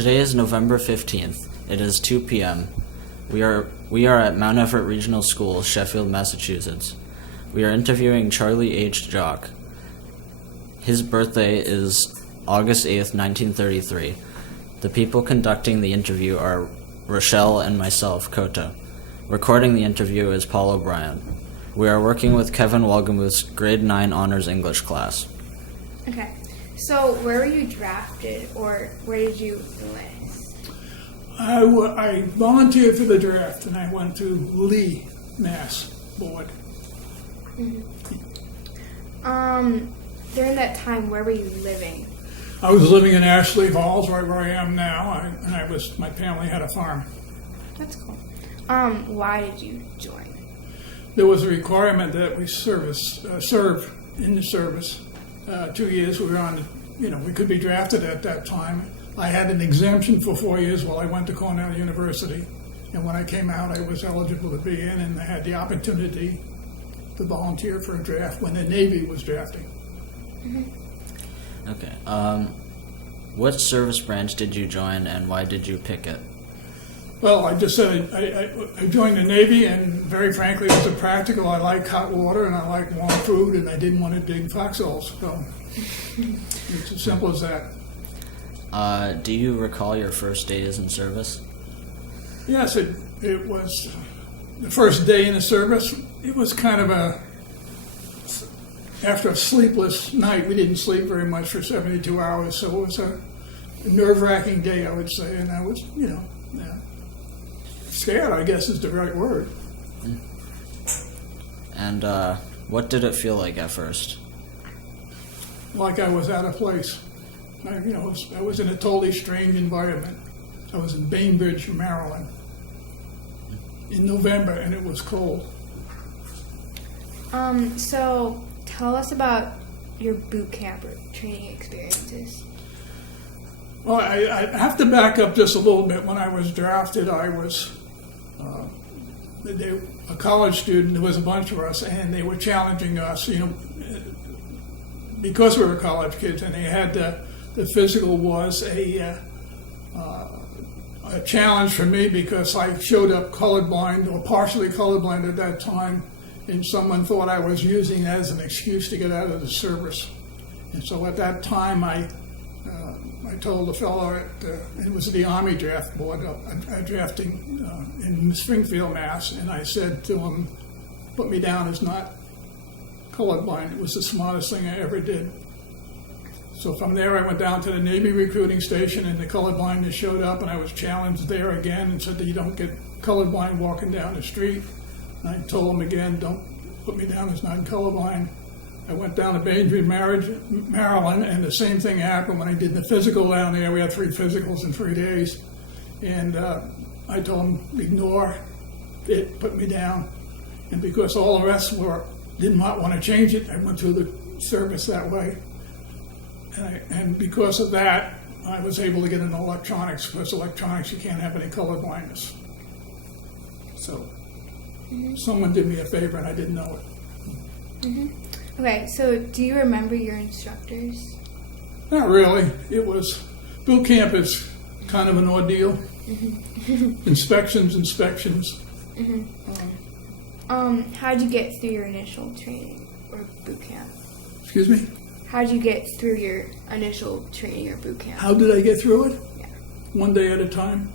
Today is November 15th. It is 2 p.m. We are at Mount Everett Regional School, Sheffield, Massachusetts. We are interviewing Charlie H. Jock. His birthday is August 8th, 1933. The people conducting the interview are Rochelle and myself, Kota. Recording the interview is Paul O'Brien. We are working with Kevin Wolgamuth's grade 9 honors English class. Okay, so where were you drafted, or where did you enlist? I volunteered for the draft, and I went to Lee, Mass. Board. During that time, where were you living? I was living in Ashley Falls, right where I am now, my family had a farm. That's cool. Why did you join? There was a requirement that we serve in the service. 2 years we were on, we could be drafted at that time. I had an exemption for 4 years while I went to Cornell University. And when I came out, I was eligible to be in, and I had the opportunity to volunteer for a draft when the Navy was drafting. Okay. What service branch did you join, and why did you pick it? Well, I just said I joined the Navy, and very frankly, it was a practical. I like hot water, and I like warm food, and I didn't want to dig foxholes. So it's as simple as that. Do you recall your first days in service? Yes, it was the first day in the service. It was kind of after a sleepless night. We didn't sleep very much for 72 hours, so it was a nerve-wracking day, I would say, and I was, scared, I guess is the right word. And what did it feel like at first? Like I was out of place. I was in a totally strange environment. I was in Bainbridge, Maryland, in November, and it was cold. So tell us about your boot camp or training experiences. Well, I have to back up just a little bit. When I was drafted, I was a college student. There was a bunch of us, and they were challenging us, because we were college kids, and they had the physical was a challenge for me because I showed up colorblind or partially colorblind at that time, and someone thought I was using that as an excuse to get out of the service. And so at that time, I told the fellow it was the Army Draft Board, drafting in Springfield, Mass., and I said to him, put me down as not colorblind. It was the smartest thing I ever did. So from there, I went down to the Navy recruiting station, and the colorblindness showed up, and I was challenged there again and said that you don't get colorblind walking down the street. And I told him again, don't put me down as not colorblind. I went down to Bainbridge, Maryland, and the same thing happened when I did the physical down there. We had 3 physicals in 3 days. And I told him, ignore it, put me down. And because all the rest did not want to change it, I went through the service that way. And because of that, I was able to get into electronics. Because electronics, you can't have any color blindness. So someone did me a favor, and I didn't know it. Okay, so do you remember your instructors? Not really. Boot camp is kind of an ordeal. Inspections. How'd you get through your initial training or boot camp? Excuse me? How'd you get through your initial training or boot camp? How did I get through it? Yeah. One day at a time.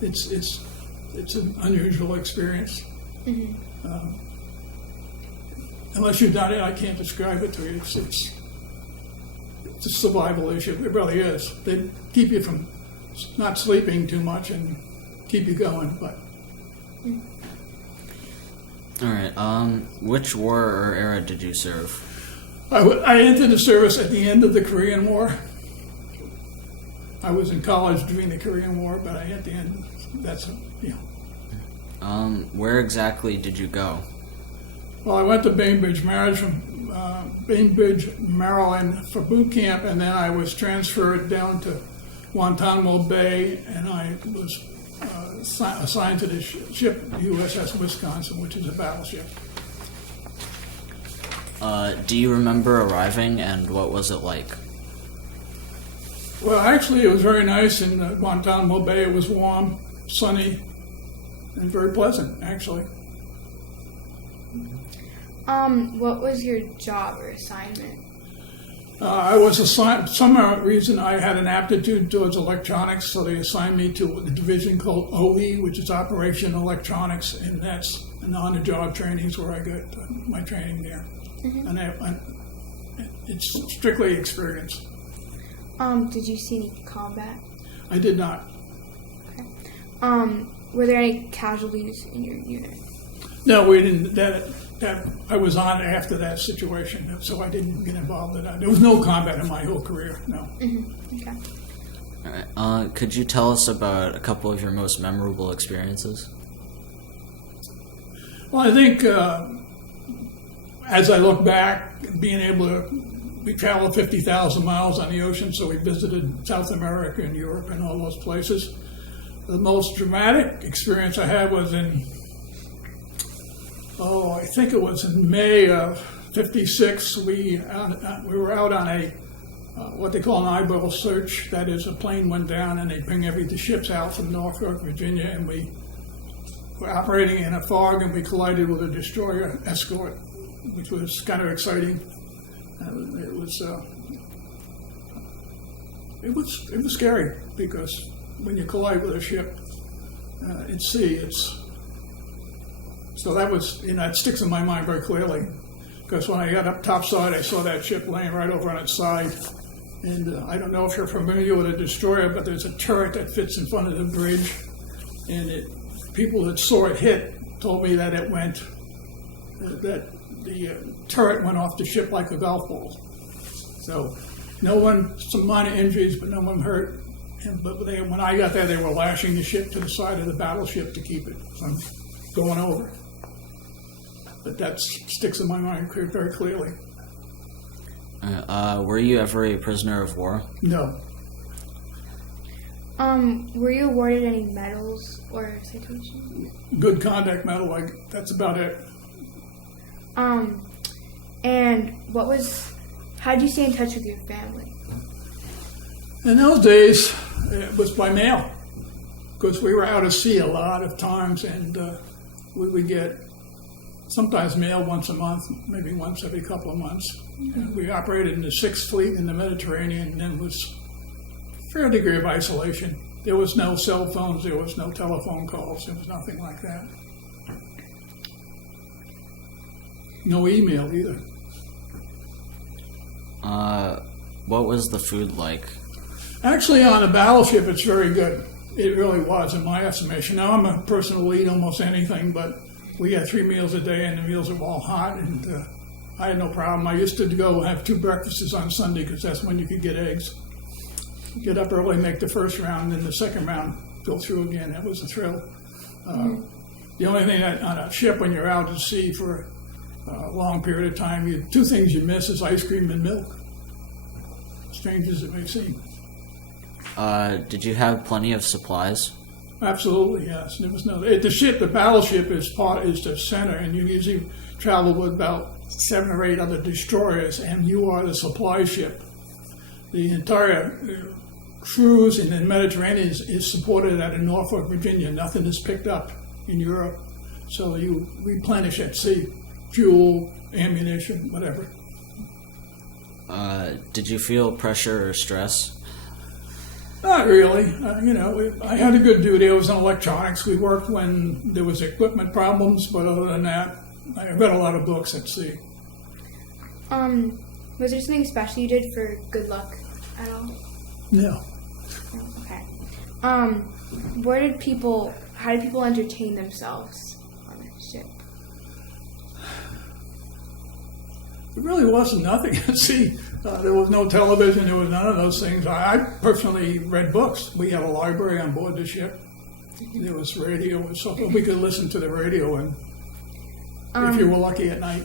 It's an unusual experience. Unless you've done it, I can't describe it to you. It's a survival issue. It really is. They keep you from not sleeping too much and keep you going. But All right. Which war or era did you serve? I entered the service at the end of the Korean War. I was in college during the Korean War, but at the end, Where exactly did you go? Well, I went to Bainbridge, Maryland for boot camp, and then I was transferred down to Guantanamo Bay, and I was assigned to the ship USS Wisconsin, which is a battleship. Do you remember arriving, and what was it like? Well, actually, it was very nice in Guantanamo Bay. It was warm, sunny, and very pleasant, actually. What was your job or assignment? I was assigned, for some reason, I had an aptitude towards electronics, so they assigned me to a division called OE, which is Operation Electronics, and that's an on-the-job training is where I got my training there. And it's strictly experience. Did you see any combat? I did not. Were there any casualties in your unit? No, we didn't. That I was on after that situation, so I didn't get involved in that. There was no combat in my whole career. No. Okay. All right. Could you tell us about a couple of your most memorable experiences? Well, I think as I look back, being able to, we traveled 50,000 miles on the ocean, so we visited South America and Europe and all those places. The most dramatic experience I had was I think it was in May of '56. We were out on a what they call an eyeball search. That is, a plane went down and they bring the ships out from Norfolk, Virginia, and we were operating in a fog and we collided with a destroyer escort, which was kind of exciting. It was scary because when you collide with a ship at sea, so that was, it sticks in my mind very clearly, because when I got up topside, I saw that ship laying right over on its side. And I don't know if you're familiar with a destroyer, but there's a turret that fits in front of the bridge. And people that saw it hit told me that that the turret went off the ship like a golf ball. So some minor injuries, but no one hurt. But when I got there, they were lashing the ship to the side of the battleship to keep it from going over. But that sticks in my mind very clearly. Were you ever a prisoner of war? No. Were you awarded any medals or citations? Good conduct medal, that's about it. And how did you stay in touch with your family? In those days, it was by mail, because we were out at sea a lot of times, and we would get sometimes mail once a month, maybe once every couple of months. And we operated in the 6th Fleet in the Mediterranean, and there was a fair degree of isolation. There was no cell phones, there was no telephone calls, there was nothing like that. No email either. What was the food like? Actually, on a battleship, it's very good. It really was, in my estimation. Now, I'm a person who will eat almost anything, but we had 3 meals a day, and the meals were all hot, and I had no problem. I used to go have 2 breakfasts on Sunday, because that's when you could get eggs. Get up early, make the first round, and the second round, go through again. That was a thrill. The only thing on a ship when you're out at sea for a long period of time, 2 things you miss is ice cream and milk. Strange as it may seem. Did you have plenty of supplies? Absolutely, yes. There was the battleship is the center, and you usually travel with about 7 or 8 other destroyers, and you are the supply ship. The entire cruise in the Mediterranean is supported out of Norfolk, Virginia. Nothing is picked up in Europe, so you replenish at sea, fuel, ammunition, whatever. Did you feel pressure or stress? Not really. I had a good duty. I was in electronics. We worked when there was equipment problems, but other than that, I read a lot of books at sea. Was there something special you did for good luck at all? No. Okay. How did people entertain themselves on the ship? It really wasn't nothing at sea. There was no television. There was none of those things. I personally read books. We had a library on board the ship. There was radio and so forth. We could listen to the radio, and if you were lucky at night.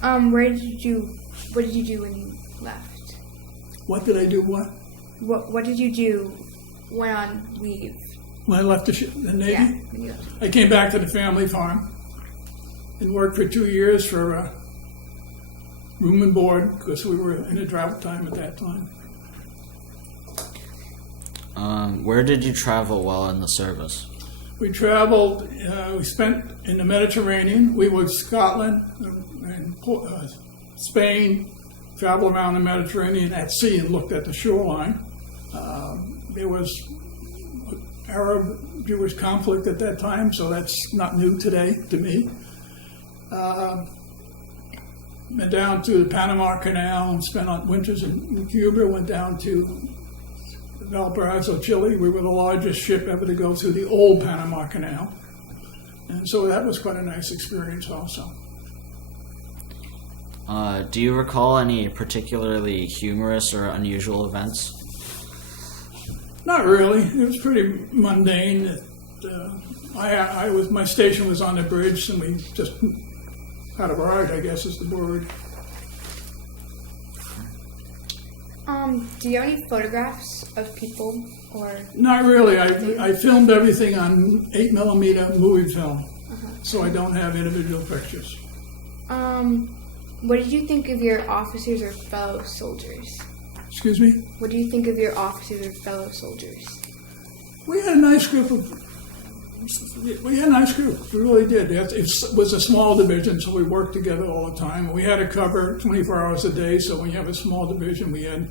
What did you do when you left? What did I do? What did you do when on leave? When I left the Navy? Yeah, when you left. I came back to the family farm and worked for 2 years for room and board, because we were in a drought time at that time. Where did you travel while in the service? We traveled, we spent in the Mediterranean. We were Scotland and Spain, traveled around the Mediterranean at sea and looked at the shoreline. There was Arab-Jewish conflict at that time, so that's not new today to me. Went down to the Panama Canal and spent winters in Cuba, went down to Valparaiso, Chile. We were the largest ship ever to go through the old Panama Canal. And so that was quite a nice experience also. Do you recall any particularly humorous or unusual events? Not really. It was pretty mundane. My station was on the bridge, and we just had a ride, I guess is the word. Do you have any photographs of people or? Not really. I filmed everything on 8mm movie film, so I don't have individual pictures. What did you think of your officers or fellow soldiers? Excuse me? What do you think of your officers or fellow soldiers? We had a nice group. We really did. It was a small division, so we worked together all the time. We had to cover 24 hours a day, so when you have a small division, we had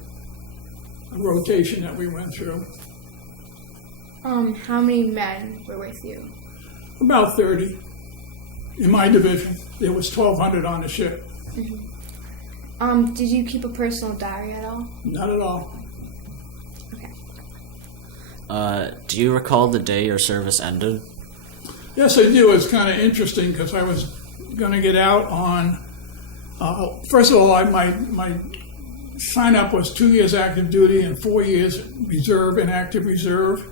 a rotation that we went through. How many men were with you? About 30 in my division. There was 1,200 on the ship. Did you keep a personal diary at all? Not at all. Okay. Do you recall the day your service ended? Yes, I do. It's kind of interesting because I was going to get out on. First of all, my sign up was 2 years active duty and 4 years reserve and active reserve.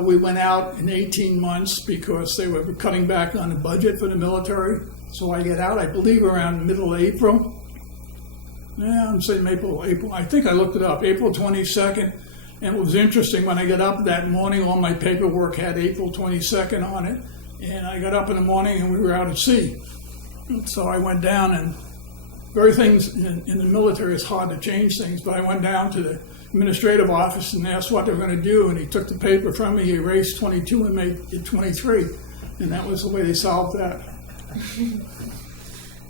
We went out in 18 months because they were cutting back on the budget for the military. So I get out, I believe, around middle of April. Yeah, I'm saying April. I think I looked it up, April 22nd. And it was interesting, when I got up that morning, all my paperwork had April 22nd on it. And I got up in the morning and we were out at sea. So I went down, and very things in the military, it's hard to change things, but I went down to the administrative office and asked what they were going to do, and he took the paper from me, he erased 22 and made it 23. And that was the way they solved that.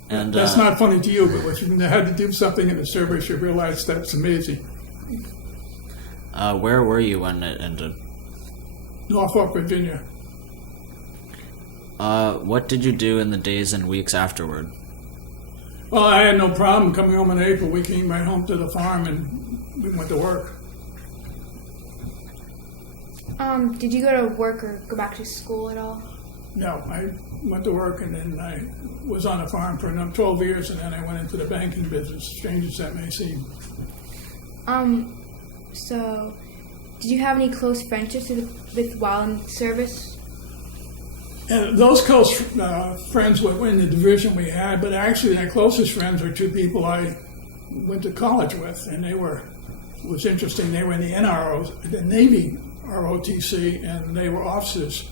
And that's not funny to you, but when you had to do something in the service, you realize that's amazing. Where were you when it ended? Norfolk, Virginia. What did you do in the days and weeks afterward? Well, I had no problem coming home in April. We came right home to the farm and we went to work. Did you go to work or go back to school at all? No, I went to work, and then I was on a farm for another 12 years, and then I went into the banking business, strange as that may seem. So, did you have any close friendships with while in service? Those close friends were in the division we had, but actually my closest friends were two people I went to college with, and it was interesting. They were in the NRO, the Navy ROTC, and they were officers.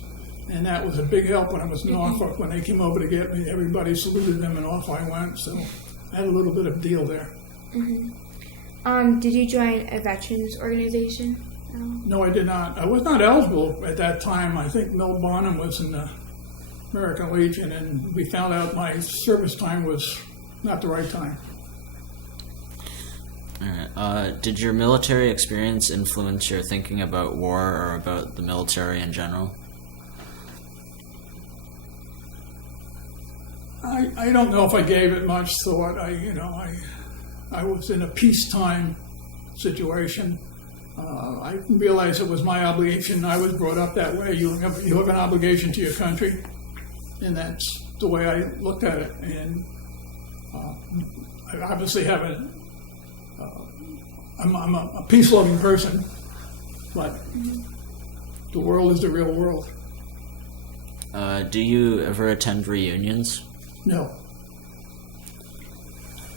And that was a big help when I was in Norfolk. When they came over to get me, everybody saluted them, and off I went. So I had a little bit of a deal there. Did you join a veterans organization? No, I did not. I was not eligible at that time. I think Mel Bonham was in the American Legion, and we found out my service time was not the right time. All right. Did your military experience influence your thinking about war or about the military in general? I don't know if I gave it much thought. I was in a peacetime situation. I realized it was my obligation. I was brought up that way. You have an obligation to your country, and that's the way I looked at it. And I obviously have I'm a peace-loving person, but the world is the real world. Do you ever attend reunions? No.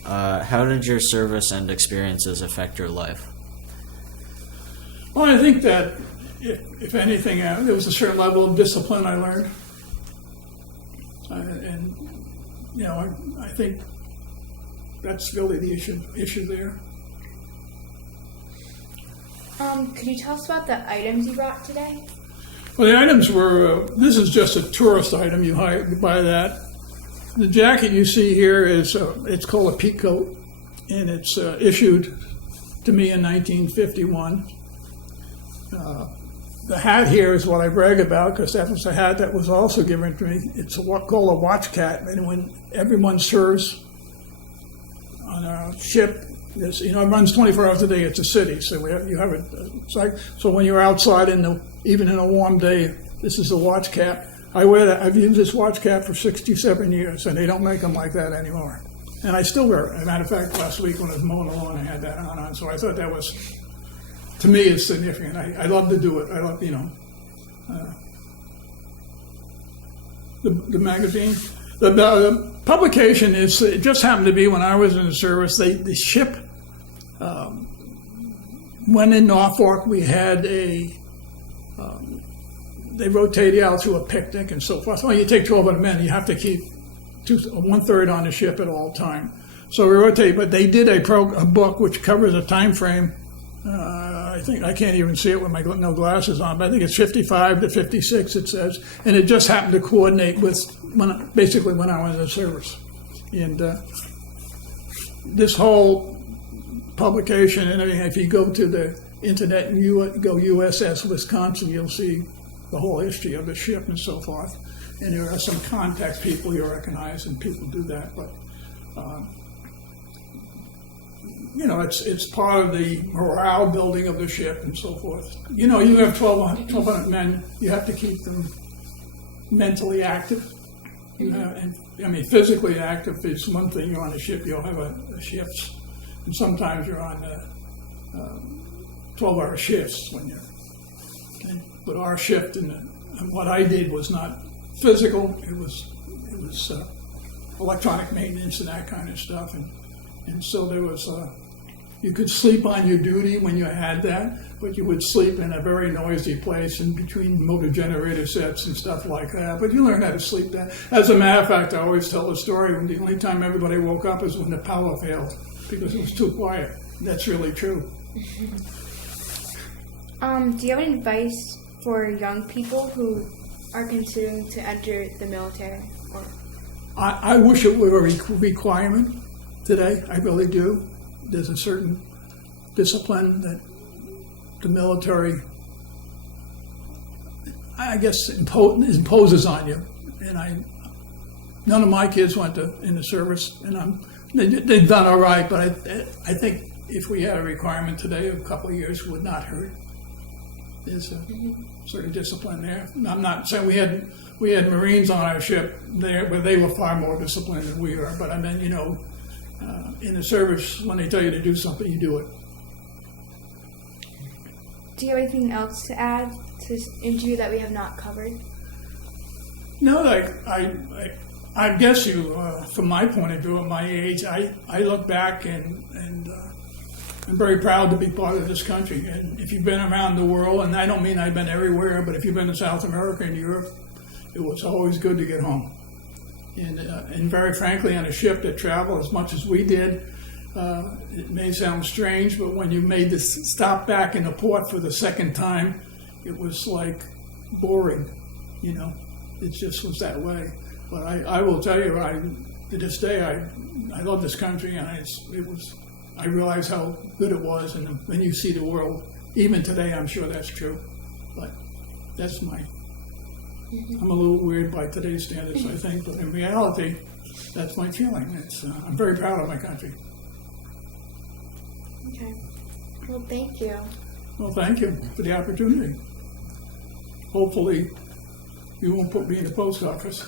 How did your service and experiences affect your life? Well, I think that, if anything, there was a certain level of discipline I learned. I think that's really the issue there. Could you tell us about the items you brought today? Well, the items were, this is just a tourist item, you buy that. The jacket you see here is, it's called a peak coat, and it's issued to me in 1951. The hat here is what I brag about, because that was a hat that was also given to me. It's called a watch cap, and when everyone serves on a ship, it runs 24 hours a day. It's a city, so you have it. So when you're outside even in a warm day, this is a watch cap. I wear that. I've used this watch cap for 67 years, and they don't make them like that anymore. And I still wear it. As a matter of fact, last week when I was mowing the lawn, I had that on. So I thought that was, to me, it's significant. I love to do it. I love, the magazine. The publication is, it just happened to be when I was in the service, the ship went in Norfolk. We had they rotate you out to a picnic and so forth. Well, you take 12 of the men, you have to keep 1/3 on the ship at all time. So we rotate, but they did a book which covers a time frame. I think I can't even see it with my no glasses on, but I think it's 55 to 56. It says, and it just happened to coordinate with basically when I was in the service. And this whole publication and everything, if you go to the internet and you go USS Wisconsin, you'll see the whole history of the ship and so forth. And there are some contact people you recognize, and people do that. But it's part of the morale building of the ship and so forth. You have 1,200 men. You have to keep them mentally active. And physically active is one thing. You're on a ship, you'll have a shifts, and sometimes you're on 12-hour shifts when you're. Okay? But our shift and what I did was not physical. It was electronic maintenance and that kind of stuff, and so there was. You could sleep on your duty when you had that, but you would sleep in a very noisy place in between motor generator sets and stuff like that. But you learn how to sleep there. As a matter of fact, I always tell the story when the only time everybody woke up is when the power failed because it was too quiet. That's really true. Do you have any advice for young people who are considering to enter the military? I wish it were a requirement today. I really do. There's a certain discipline that the military, I guess, imposes on you. And none of my kids went in the service, and they've done all right. But I think if we had a requirement today, a couple of years would not hurt. There's a certain discipline there. I'm not saying we had Marines on our ship there, but they were far more disciplined than we are. But I mean, in the service, when they tell you to do something, you do it. Do you have anything else to add to this interview that we have not covered? No, I guess from my point of view, at my age, I look back and I'm very proud to be part of this country. And if you've been around the world, and I don't mean I've been everywhere, but if you've been to South America and Europe, it was always good to get home. And very frankly, on a ship that traveled as much as we did, it may sound strange, but when you made this stop back in the port for the second time, it was like boring, It just was that way. But I will tell you, to this day, I love this country, and I realize how good it was, and when you see the world, even today, I'm sure that's true. But that's I'm a little weird by today's standards, I think, but in reality, that's my feeling. I'm very proud of my country. Okay. Well, thank you. Well, thank you for the opportunity. Hopefully, you won't put me in the post office.